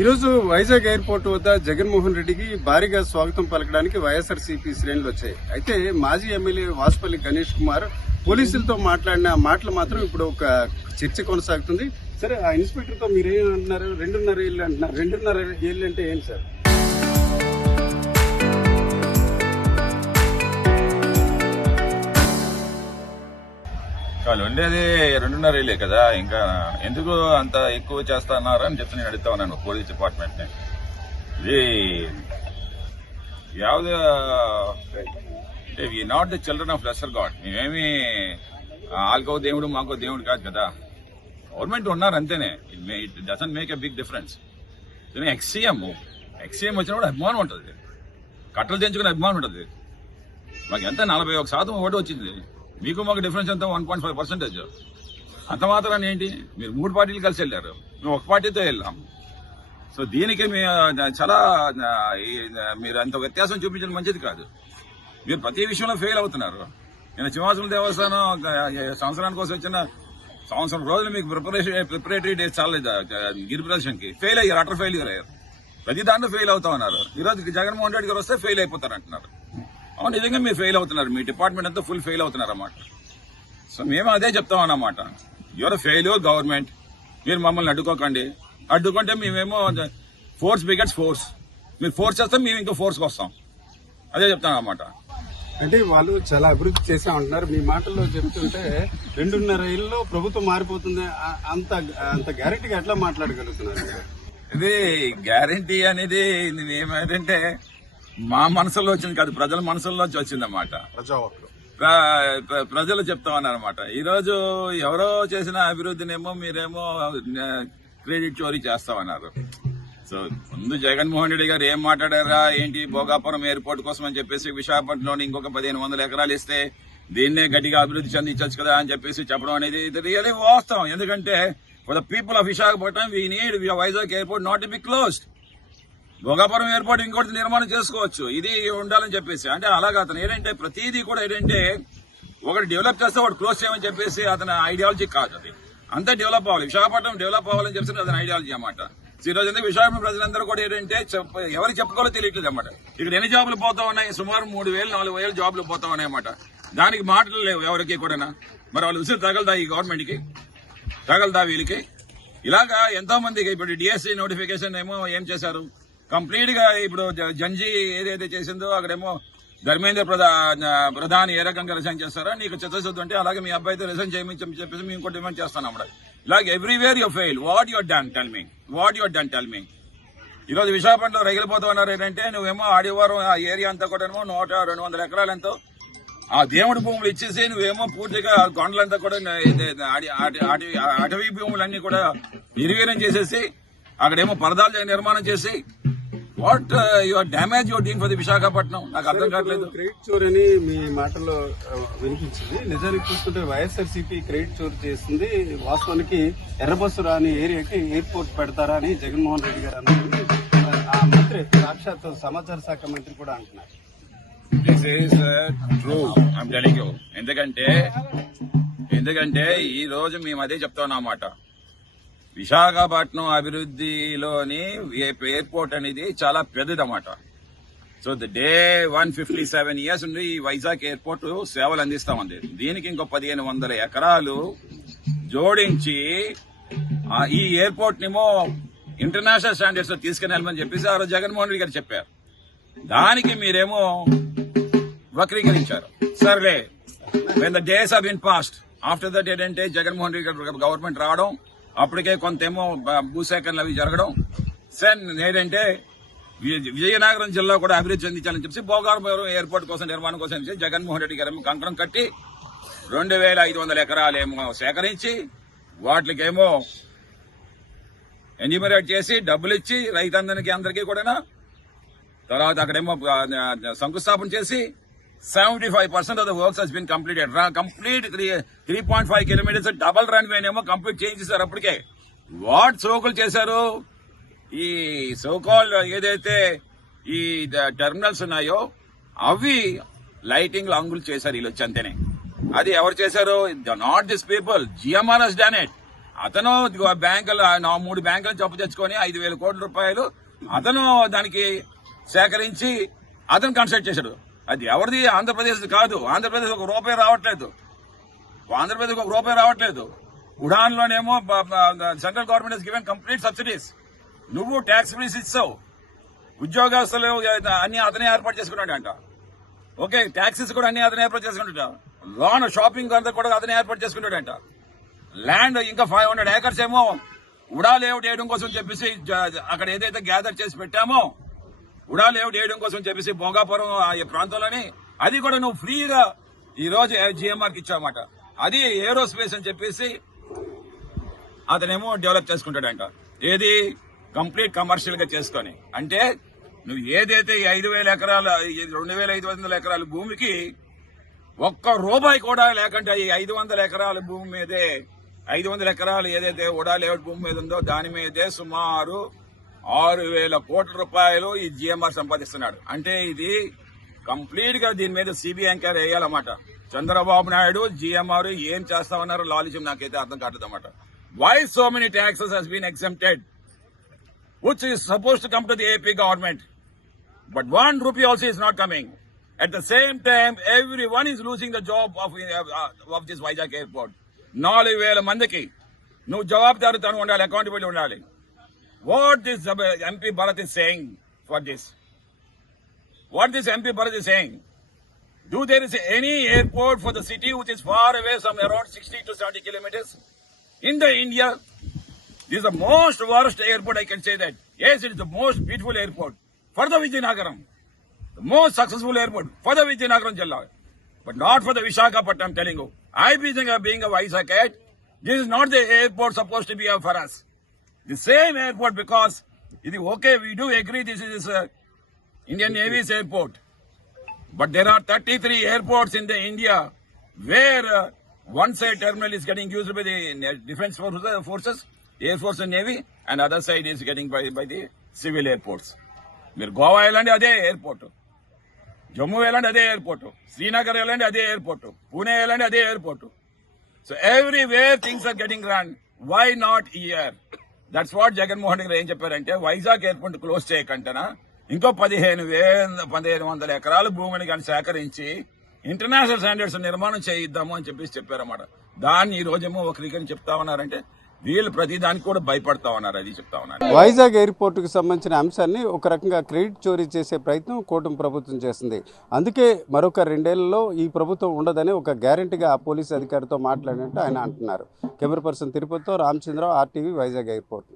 ఈరోజు వైజాగ్ ఎయిర్పోర్ట్ వద్ద జగన్మోహన్ రెడ్డికి భారీగా స్వాగతం పలకడానికి వైఎస్ఆర్సీపీ శ్రేణులు వచ్చాయి. అయితే మాజీ ఎమ్మెల్యే వాసుపల్లి గణేష్ కుమార్ పోలీసులతో మాట్లాడిన మాటలు మాత్రం ఇప్పుడు ఒక చర్చ కొనసాగుతుంది. సరే, ఆ ఇన్స్పెక్టర్ తో మీరేమంటున్నారు? 2.5 ఏళ్ళు అంటున్నారు. 2.5 ఏళ్ళు అంటే ఏంటి సార్? వాళ్ళు ఉండేది 2.5 ఏళ్ళే కదా, ఇంకా ఎందుకు అంత ఎక్కువ చేస్తున్నారా అని చెప్పి నేను అడుగుతా ఉన్నాను పోలీస్ డిపార్ట్మెంట్ ని. ఇది యావద not the children of lesser god. మేమేమి వాళ్ళకో దేవుడు మాకో దేవుడు కాదు కదా. గవర్నమెంట్ ఉన్నారు అంతేనే. It doesn't make a big difference. Ex CM వచ్చినప్పుడు అభిమానం ఉంటుంది, కట్టలు తెంచుకునే అభిమానం ఉంటుంది. మాకు ఎంత 41% ఓటు వచ్చింది. మీకు మాకు డిఫరెన్స్ ఎంత? 1.5%. అంత మాత్రాన్ని ఏంటి? మీరు 3 పార్టీలు కలిసి వెళ్ళారు, మేము ఒక పార్టీతో వెళ్ళాం. సో దీనికి చాలా మీరు అంత వ్యత్యాసం చూపించడం మంచిది కాదు. మీరు ప్రతి విషయంలో ఫెయిల్ అవుతున్నారు. నేను సింహాచలం దేవస్థానం సంవత్సరానికి కోసం వచ్చిన సంవత్సరం రోజులు మీకు ప్రిపరేటరీ డేస్ చాలేదు గిరి ప్రదర్శనకి. ఫెయిల్ అయ్యారు, అటర్ ఫెయిల్యూర్ అయ్యారు. ప్రతి దాంట్లో ఫెయిల్ అవుతా ఉన్నారు. ఈరోజు జగన్మోహన్ రెడ్డి గారు వస్తే ఫెయిల్ అయిపోతారు అంటున్నారు. అవును, నిజంగా మీరు ఫెయిల్ అవుతున్నారు. మీ డిపార్ట్మెంట్ అంతా ఫుల్ ఫెయిల్ అవుతున్నారు అన్నమాట. సో మేము అదే చెప్తాం అన్నమాట. Your failure government. మీరు మమ్మల్ని అడ్డుకోకండి. అడ్డుకుంటే మేమేమో ఫోర్స్ బిగెట్స్ ఫోర్స్. మీరు ఫోర్స్ చేస్తే మేము ఇంకా ఫోర్స్కి వస్తాం. అదే చెప్తాం అన్నమాట. అంటే వాళ్ళు చాలా అభివృద్ధి చేశామంటున్నారు. మీ మాటల్లో చెప్తుంటే 2.5 ఏళ్ళలో ప్రభుత్వం మారిపోతుంది, అంత గ్యారెంటీగా ఎట్లా మాట్లాడగలుగుతున్నారు? ఇది గ్యారంటీ అనేది ఏమైందంటే మా మనసులో వచ్చింది కాదు, ప్రజల మనసుల్లోంచి వచ్చిందన్నమాట. ప్రజలు చెప్తా ఉన్నారన్నమాట. ఈరోజు ఎవరో చేసిన అభివృద్ధినేమో మీరేమో క్రెడిట్ చోరీ చేస్తామన్నారు. సో ముందు జగన్మోహన్ రెడ్డి గారు ఏం మాట్లాడారా ఏంటి? భోగాపురం ఎయిర్పోర్ట్ కోసం అని చెప్పేసి విశాఖపట్నంలోని ఇంకొక 1500 ఎకరాలు ఇస్తే దీన్నే గట్టిగా అభివృద్ధి చెందించవచ్చు కదా అని చెప్పేసి చెప్పడం అనేది ఇది రియల్లీ వాస్తవం. ఎందుకంటే for the people of Visakhapatnam we need Vizag airport not to be closed. Bhogapuram airport ఇంకోటి నిర్మాణం చేసుకోవచ్చు, ఇది ఉండాలని చెప్పేసి. అంటే అలాగా అతను ఏంటంటే ప్రతిదీ కూడా ఏంటంటే ఒకటి డెవలప్ చేస్తే ఒకటి క్లోజ్ చేయమని చెప్పేసి అతని ఐడియాలజీ కాదు. అది అంతా డెవలప్ అవ్వాలి, విశాఖపట్నం డెవలప్ అవ్వాలని చెప్పేసి అతని ఐడియాలజీ అన్నమాట. ఈ రోజు విశాఖపట్నం ప్రజలందరూ కూడా ఏంటంటే ఎవరికి చెప్పుకోవాలో తెలియట్లేదు అన్నమాట. ఇక్కడ ఎన్ని జాబులు పోతా ఉన్నాయి? సుమారు 3,000-4,000 జాబులు పోతా ఉన్నాయి అన్నమాట. దానికి మాటలు లేవు ఎవరికి కూడా. మరి వాళ్ళు ఉసిరి తగలదా? ఈ గవర్నమెంట్ కి తగలదా? వీళ్ళకి ఇలాగా ఎంతో మందికి ఇప్పుడు డిఎస్సీ నోటిఫికేషన్ ఏమో ఏం చేశారు కంప్లీట్ గా. ఇప్పుడు జంజీ ఏదైతే చేసిందో అక్కడేమో ధర్మేంద్ర ప్రధాని ఏ రకంగా రిజైన్ చేస్తారో నీకు చిత్తశుద్ధి ఉంటే అలాగే మీ అబ్బాయితో రిజైన్ చేయమని చెప్పేసి మేము ఇంకో డిమాండ్ చేస్తాం అన్నమాట. ఇలాగ everywhere you fail. What your done tell me. ఈరోజు విశాఖపట్నంలో రగిలిపోతా ఉన్నారు ఏంటంటే నువ్వేమో ఆదివారం ఆ ఏరియా అంతా కూడా 100-200 ఎకరాలు ఎంతో ఆ దేవుడి భూములు ఇచ్చేసి నువ్వేమో పూర్తిగా కొండలంతా కూడా అటవీ భూములన్నీ కూడా నిర్వీర్యం చేసేసి అక్కడేమో పరదాలు నిర్మాణం చేసి what your damage your doing for the Visakhapatnam నాకు అర్థం కావట్లేదు. క్రెడిట్ చోరీ అని మీ మాటల్లో వినిపించింది. నిజానికి చూస్తుంటే వైఎస్ఆర్సీపీ క్రెడిట్ చోరీ చేస్తుంది. వాస్తవానికి ఎర్రబస్సు రాని ఏరియాకి ఎయిర్పోర్ట్ పెడతారా అని జగన్మోహన్ రెడ్డి గారు అన్నారు. ఆ మంత్రి సాక్షాత్ సమాచార శాఖ మంత్రి కూడా అంటున్నారు. This is true, I'm telling you. ఎందుకంటే ఈ రోజు మేము అదే చెప్తాం అన్నమాట. విశాఖపట్నం అభివృద్ధిలోని ఎయిర్పోర్ట్ అనేది చాలా పెద్దదన్నమాట. సో డే 157 years నుండి ఈ వైజాగ్ ఎయిర్పోర్ట్ సేవలు అందిస్తామంది. దీనికి ఇంకో 1500 ఎకరాలు జోడించి ఈ ఎయిర్పోర్ట్ నేమో ఇంటర్నేషనల్ స్టాండర్డ్స్ లో తీసుకుని వెళ్ళమని చెప్పేసి ఆ రోజు జగన్మోహన్ రెడ్డి గారు చెప్పారు. దానికి మీరేమో వక్రీకరించారు. సర్లే, when the days have been passed, after that ఏంటంటే జగన్మోహన్ రెడ్డి గారు గవర్నమెంట్ రావడం, అప్పటికే కొంతేమో భూసేకరణలు అవి జరగడం, ఏంటంటే విజయనగరం జిల్లా కూడా అభివృద్ధి చెందించాలని చెప్పి భోగాపురం ఎయిర్పోర్ట్ కోసం నిర్మాణం కోసం జగన్మోహన్ రెడ్డి గారు కంకణం కట్టి 2,500 ఎకరాలేమో సేకరించి వాటికేమో ఎన్యూమరేట్ చేసి డబ్బులు ఇచ్చి రైతందరికీ కూడా తర్వాత అక్కడేమో శంకుస్థాపన చేసి 75% of the works has been completed. Complete 3.5 kilometers double runway ఏమో కంప్లీట్ చేయించేశారు. అప్పటికే వాట్ సోకులు చేశారు? ఈ సోకాల్ ఏదైతే ఈ టెర్మినల్స్ ఉన్నాయో అవి లైటింగ్ అంగులు చేశారు వీళ్ళు వచ్చి అంతేనే. అది ఎవరు చేశారు? Not this people, GMR has done it. అతను బ్యాంకులు 3 బ్యాంకులను జప్తు తెచ్చుకొని 5,000 కోట్ల రూపాయలు అతను దానికి సేకరించి అతను కన్స్ట్రక్ట్ చేశాడు. అది ఎవరిది? ఆంధ్రప్రదేశ్ కాదు. ఆంధ్రప్రదేశ్ ఒక రూపాయి రావట్లేదు. ఉడాన్లోనేమో central government has given complete subsidies. నువ్వు ట్యాక్స్ ఫ్రీస్ ఇస్తావు. ఉద్యోగస్తులు అన్ని అతనే ఏర్పాటు చేసుకున్నాడు అంట. ఓకే, ట్యాక్సెస్ కూడా అన్ని అతనే ఏర్పాటు చేసుకుంటాడు. లోన్ షాపింగ్ అంతా కూడా అతనే ఏర్పాటు చేసుకుంటాడంట. ల్యాండ్ ఇంకా 500 ఏకర్స్ ఏమో ఉడా లేఅవుట్ వేయడం కోసం చెప్పేసి అక్కడ ఏదైతే గ్యాదర్ చేసి పెట్టామో ఉడా లేఅవుట్ వేయడం కోసం చెప్పేసి భోగాపురం ఈ ప్రాంతంలోని అది కూడా నువ్వు ఫ్రీగా ఈ రోజు జిఎంఆర్కి ఇచ్చావన్నమాట. అది ఏరోస్పేస్ అని చెప్పేసి అతనేమో డెవలప్ చేసుకుంటాడంట. ఏది కంప్లీట్ కమర్షియల్ గా చేసుకొని. అంటే నువ్వు ఏదైతే 5,000 ఎకరాల 2,500 ఎకరాల భూమికి ఒక్క రూపాయి కూడా లేకుండా ఈ 500 ఎకరాల భూమి మీదే 500 ఎకరాలు ఏదైతే ఉడా లేఅవుట్ భూమి మీద ఉందో దాని మీదే సుమారు 6,000 కోట్ల రూపాయలు ఈ జిఎంఆర్ సంపాదిస్తున్నాడు. అంటే ఇది కంప్లీట్ గా దీని మీద సిబిఐ ఎంక్వైరీ వేయాలన్నమాట. చంద్రబాబు నాయుడు జిఎంఆర్ ఏం చేస్తామన్నారు లాలిత్యం నాకైతే అర్థం కావట్లేదు అన్నమాట. Why so many taxes has been exempted which is supposed to come to the AP government, but 1 rupee also is not coming. At the same time, everyone is losing the job of this Vizag airport. 4,000 mandiki nu jawabdaru tanu undali, accountability undali. What this MP Bharat is saying for this? What this MP Bharat is saying? Do there is any airport for the city which is far away, some around 60 to 70 kilometers in the India? This is the most worst airport, I can say that. Yes, it is the most beautiful airport for the Vizianagaram. The most successful airport for the Vizianagaram Jilla. But not for the Visakhapatnam, I'm telling you. I being a Vizag, this is not the airport supposed to be for us. The same airport, because it is okay, we do agree this is Indian Navy's airport. But there are 33 airports in the India where one side terminal is getting used by the defense forces, Air Force and Navy, and other side is getting by the civil airports. మీరు గోవా వెళ్ళండి అదే airport, Jammu వెళ్ళండి అదే airport, Srinagar వెళ్ళండి అదే airport, Pune వెళ్ళండి అదే airport. So everywhere things are getting run. Why not here? That's what Jaganmohan Reddy ఏం చెప్పారంటే వైజాగ్ ఎయిర్పోర్ట్ క్లోజ్ చేయకంటనా ఇంకో 1,500 ఎకరాల భూమిని కానీ సేకరించి ఇంటర్నేషనల్ స్టాండర్డ్స్ నిర్మాణం చేయిద్దాము అని చెప్పారన్నమాట. దాన్ని ఈ రోజేమో ఒకరికని చెప్తా ఉన్నారంటే వీళ్ళు ప్రతి దానికి కూడా భయపడతా ఉన్నారు. అది చెప్తా ఉన్నారు. వైజాగ్ ఎయిర్పోర్ట్ కు సంబంధించిన అంశాన్ని ఒక రకంగా క్రెడిట్ చోరీ చేసే ప్రయత్నం కూటమి ప్రభుత్వం చేస్తుంది. అందుకే మరొక 2 ఏళ్లలో ఈ ప్రభుత్వం ఉండదని ఒక గ్యారెంటీగా ఆ పోలీసు అధికారితో మాట్లాడినట్టు ఆయన అంటున్నారు. కెమెరా పర్సన్ తిరుపతితో రామచంద్రరావు, RTV, వైజాగ్ ఎయిర్పోర్ట్.